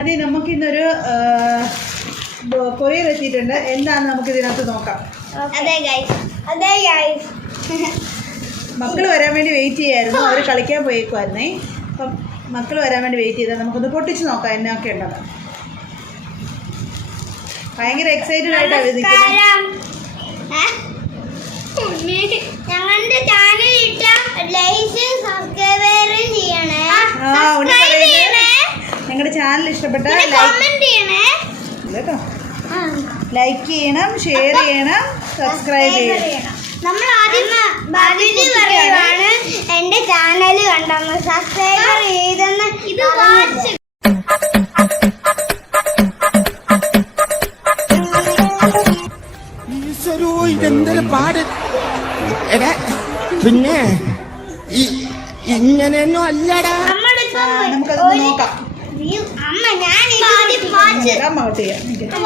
അതെ, നമുക്കിന്നൊരു കൊറിയർ എത്തിയിട്ടുണ്ട്. എന്താണെന്ന് നമുക്ക് ഇതിനകത്ത് നോക്കാം. മക്കൾ വരാൻ വേണ്ടി വെയിറ്റ് ചെയ്യായിരുന്നു. അവർ കളിക്കാൻ പോയേക്കുമായിരുന്നേ. അപ്പം മക്കൾ വരാൻ വേണ്ടി വെയിറ്റ് ചെയ്താൽ നമുക്കൊന്ന് പൊട്ടിച്ച് നോക്കാം എന്നൊക്കെ ഉള്ളത്. ഭയങ്കര എക്സൈറ്റഡ് ആയിട്ടാണ് ഞങ്ങളുടെ ചാനൽ ഇട്ട ലൈക്കും സബ്സ്ക്രൈബും ചെയ്യണേ. ഞങ്ങളുടെ ചാനൽ ഇഷ്ടപ്പെട്ട ലൈക്ക് ചെയ്യണം, ഷെയർ ചെയ്യണം, സബ്സ്ക്രൈബ് ചെയ്യണം. നമ്മൾ ആദ്യം പറയുവാണ് എന്റെ ചാനൽ കണ്ടെന്ന് സബ്സ്ക്രൈബർ ചെയ്തെന്ന്. ഇത് വാച്ച് ഇതെന്തൊരു പാട്. പിന്നെ ഇങ്ങനെയൊന്നും അല്ലടാ. നമുക്കത് നോക്കാം. അമ്മ ഞാൻ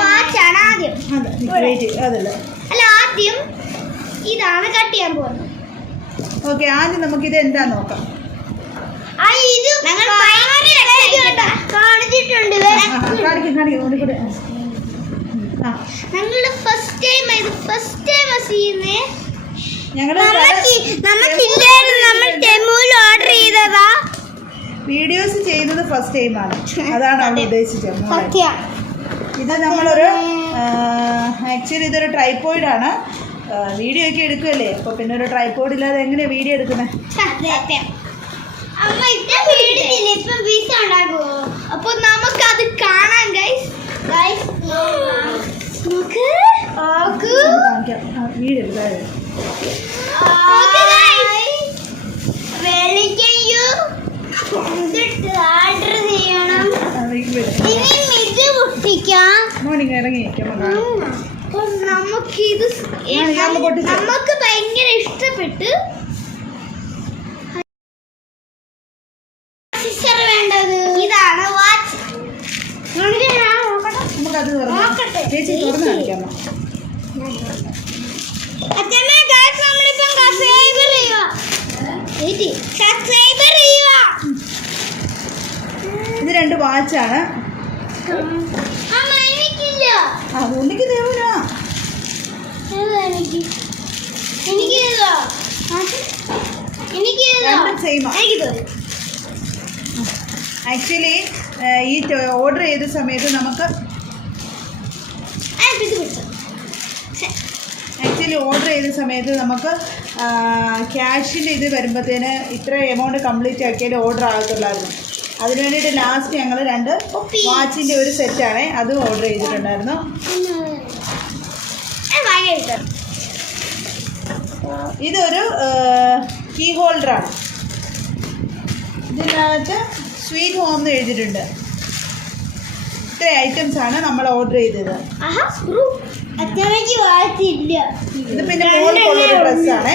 വാച്ചാണ് ആദ്യം. അല്ല, ആദ്യം ഇതാണ് കട്ട് ചെയ്യാൻ പോകുന്നത്. ഓക്കെ, ആദ്യം നമുക്കിത് എന്താ നോക്കാം. കാണിച്ചിട്ടുണ്ട്. ഞങ്ങളുടെ ഫസ്റ്റ് ടൈം ചെയ്യുന്നേ. നമ്മൾ ടെമൂൽ ഓർഡർ ചെയ്തതാ. വീഡിയോസ് ചെയ്യുന്നത് ഫസ്റ്റ് ടൈമാണ്. അതാണ് അവൾ ഉദ്ദേശിച്ചത്. ഇത് നമ്മളൊരു ആക്ച്വലി ഇതൊരു ട്രൈപോയിഡാണ്. വീഡിയോ ഒക്കെ എടുക്കുമല്ലേ, അപ്പൊ പിന്നെ ഒരു ട്രൈപോഡ് ഇല്ലാതെ എങ്ങനെയാ വീഡിയോ എടുക്കുന്നത്? അപ്പൊ നമുക്കത് കാണാം. വീഡിയോ എടുക്കാതെ ഓർഡർ ചെയ്യണം. മോർണിംഗ് ഇറങ്ങി നമുക്ക് ഭയങ്കര ഇഷ്ടപ്പെട്ട്. വേണ്ടത് ഇതാണ് വാച്ച്. ചേച്ചി തുറന്ന് കാണിക്കാമോ? ഇത് രണ്ട് വാച്ചാണ്. ഒന്നിക്ക് തേവനാ. ആക്ച്വലി ഈ ഓർഡർ ചെയ്ത സമയത്ത് നമുക്ക് ക്യാഷിൻ്റെ ഇത് വരുമ്പോഴത്തേന് ഇത്ര എമൗണ്ട് കംപ്ലീറ്റ് ആക്കിയാൽ ഓർഡർ ആകത്തുള്ളായിരുന്നു. അതിന് വേണ്ടിയിട്ട് ലാസ്റ്റ് ഞങ്ങൾ രണ്ട് വാച്ചിൻ്റെ ഒരു സെറ്റാണ് അതും ഓർഡർ ചെയ്തിട്ടുണ്ടായിരുന്നു. ഇതൊരു കീ ഹോൾഡറാണ്. ഇതിനകത്ത് സ്വീറ്റ് ഹോം എന്ന് എഴുതിയിട്ടുണ്ട്. ഇത്ര ഐറ്റംസ് ആണ് നമ്മൾ ഓർഡർ ചെയ്തത്. ഇത് പിന്നെ മോൾക്കുള്ളൊരു ഡ്രസ്സാണ്.